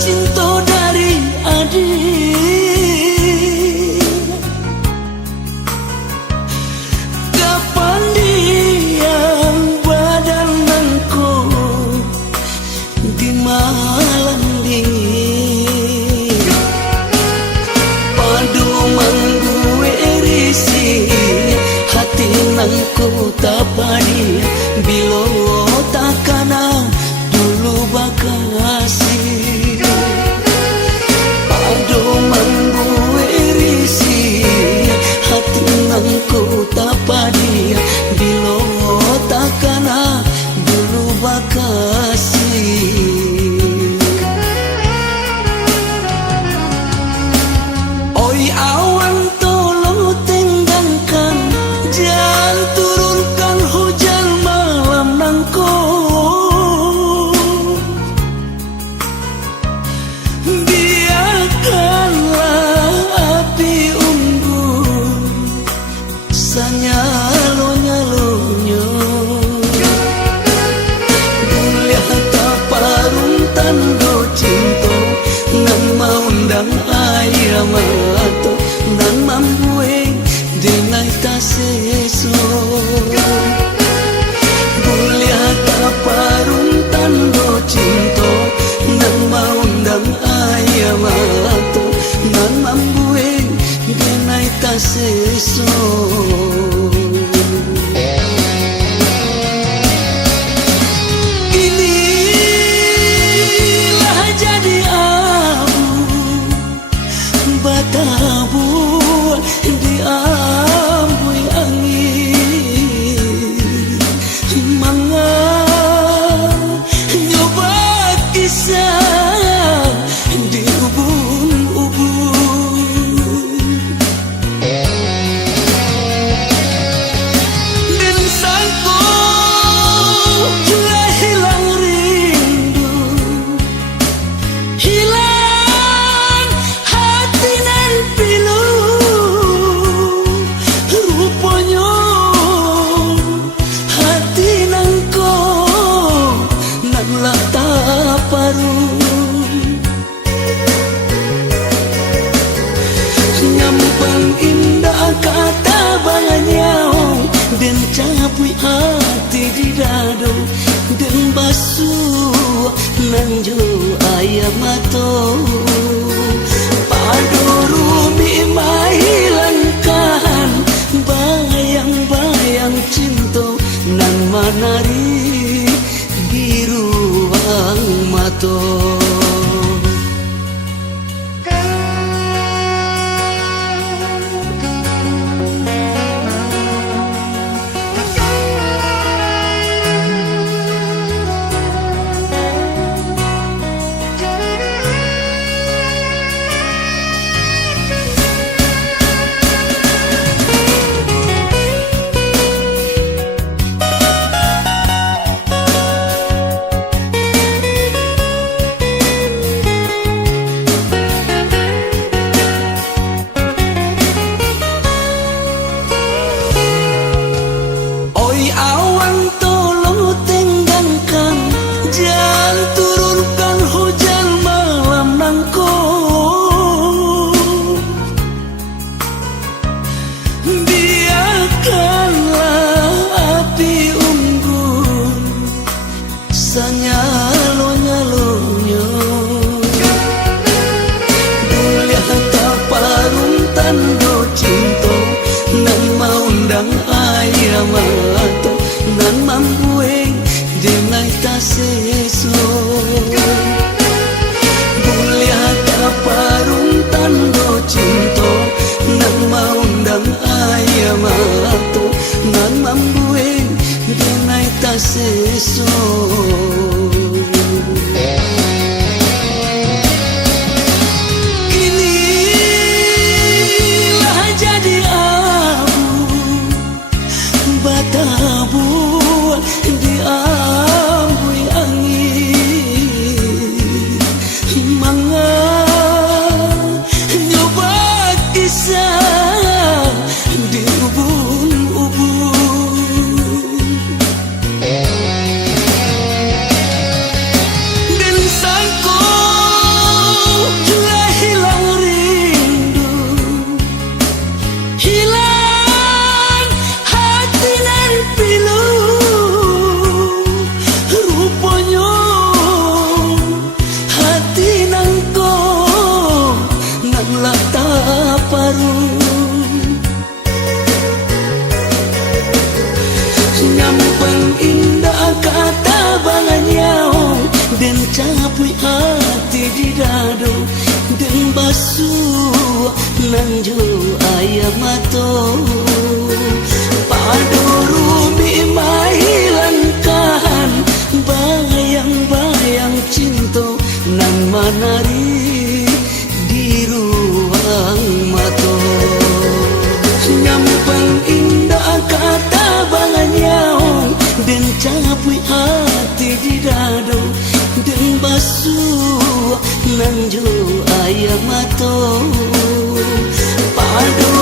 cinta dari adik. Kapan dia badanku di malam dingin, padu manggue risi hati nangku tak padi bilo takana dulu bakasi. Padu manggue risi hati nangku tak padi bilo takana dulu bakasi. Oi awan tolong tenggangkan, jangan turunkan hujan malam nangko. Biarkanlah api unggun sanyalo-nyalonya. Mulia taparung tando cinta nan maundang ayam atau nan mambueng denai taseso. Mulia taparung tando cinta nan maundang ayam atau nan mambueng denai taseso. Inilah jadi abu batabuan di ambui angin. Manga nyoba kisah di ubun-ubun. Dan sangko telah hilang rindu, hilang hati nan pilu. Rupanya hati nangko nan lah taparu. Nyampang indah kata banyau dan capui hati di dado dan basuh nanjo ayam mato. Padu rumi mahilangkan bayang-bayang cinta nan manari biruang mato. Awan tolong tenggangkan, jangan turunkan hujan malam nangko. Biarkanlah api unggun sanyalo-nyalonya. Mulia taparung tando cinta nan maundang ayam atau nan mambueng denai taseso. Mulia taparung tando cinta nan maundang ayam atau nan mambueng denai taseso. Inilah jadi abu batabuan di ambui angin. Manga nyoba kisah di ubun-ubun. capui hati di dado dan basuh nanjo ayam mato paduru mahilangkan bayang-bayang cinta nan manari di ruang mato nyampang indah kata banganyaong dan capui hati di dado dan basuh nanjo ayam mato padu